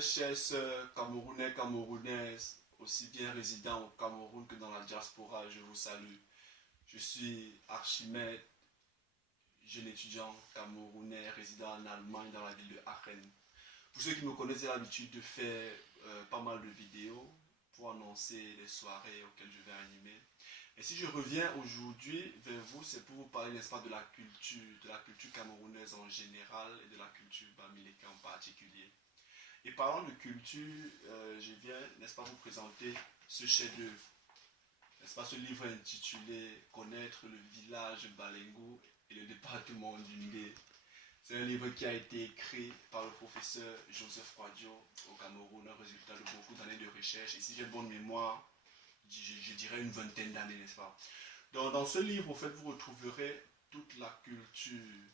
frères, chères sœurs, Camerounais, Camerounaises, aussi bien résidents au Cameroun que dans la diaspora, je vous salue. Je suis Archimède, jeune étudiant camerounais résidant en Allemagne dans la ville de Aachen. Pour ceux qui me connaissent, j'ai l'habitude de faire pas mal de vidéos pour annoncer les soirées auxquelles je vais animer. Et si je reviens aujourd'hui vers vous, c'est pour vous parler, n'est-ce pas, de la culture camerounaise en général et de la culture bamileke en particulier. Et parlant de culture, je viens, n'est-ce pas, vous présenter ce chef-d'œuvre, n'est-ce pas, ce livre intitulé Connaître le village Balengo et le département d'Undé. C'est un livre qui a été écrit par le professeur Joseph Kouadio au Cameroun, un résultat de beaucoup d'années de recherche. Et si j'ai bonne mémoire, je dirais une vingtaine d'années, n'est-ce pas? Dans ce livre, en fait, vous retrouverez toute la culture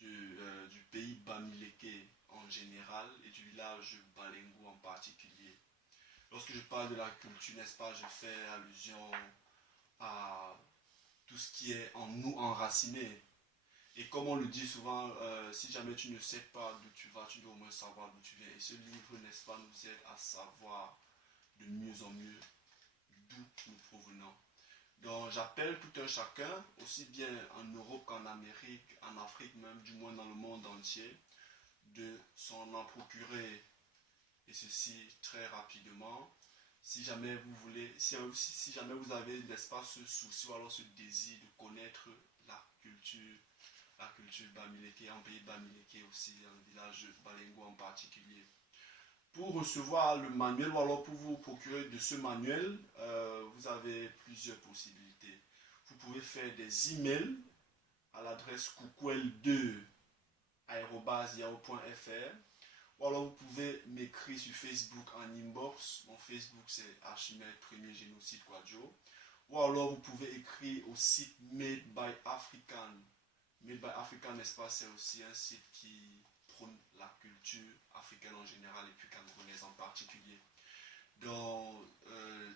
du pays bamileke en général et du village Balengo en particulier. Lorsque je parle de la culture, n'est-ce pas, je fais allusion à tout ce qui est en nous enraciné. Et comme on le dit souvent, si jamais tu ne sais pas d'où tu vas, tu dois au moins savoir d'où tu viens. Et ce livre, n'est-ce pas, nous aide à savoir de mieux en mieux d'où nous provenons. Donc j'appelle tout un chacun, aussi bien en Europe qu'en Amérique, en Afrique même, du moins dans le monde entier, de s'en en procurer, et ceci très rapidement. Si jamais vous voulez, si jamais vous avez, n'est-ce pas, ce souci ou alors ce désir de connaître la culture bamileke, en pays bamileke aussi, en village Balengo en particulier. Pour recevoir le manuel ou alors pour vous procurer de ce manuel, vous avez plusieurs possibilités. Vous pouvez faire des emails à l'adresse coucouel2@yahoo.fr ou alors vous pouvez m'écrire sur Facebook en inbox. Mon Facebook c'est Archimède Premier Génocide Kouadio. Ou alors vous pouvez écrire au site Made by African. Made by African, n'est-ce pas, c'est aussi un site qui prône la culture africaine en général et puis camerounaise en particulier. Donc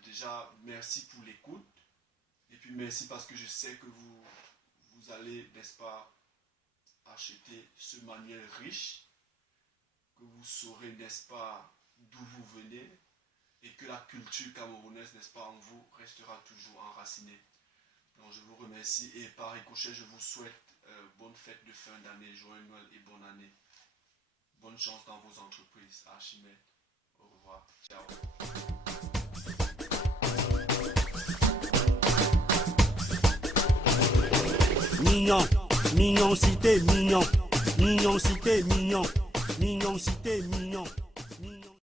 déjà merci pour l'écoute et puis merci parce que je sais que vous allez, n'est-ce pas, acheter ce manuel riche, que vous saurez, n'est-ce pas, d'où vous venez et que la culture camerounaise, n'est-ce pas, en vous restera toujours enracinée. Donc je vous remercie et par ricochet je vous souhaite bonne fête de fin d'année, joyeux Noël et bonne année. Bonne chance dans vos entreprises. Archimède. Au revoir. Ciao. Mignon, mignon cité, mignon. Mignon cité, mignon. Mignon cité, mignon.